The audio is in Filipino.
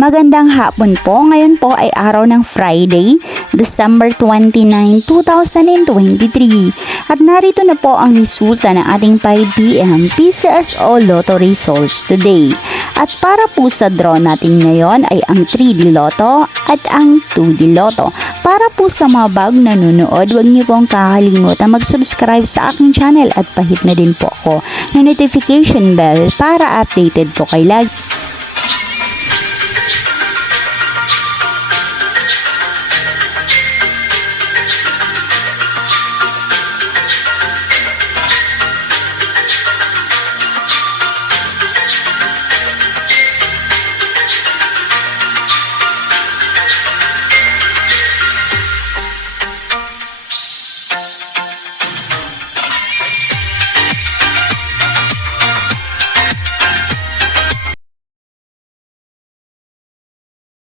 Magandang hapon po. Ngayon po ay araw ng Friday, December 29, 2023. At narito na po ang resulta ng ating 5pm PCSO Lotto results today. At para po sa draw natin ngayon ay ang 3D Lotto at ang 2D Lotto. Para po sa mga bagong nanonood, huwag niyo pong kakalimutan mag-subscribe sa aking channel at pahit na din po ako ng notification bell para updated po kayo lagi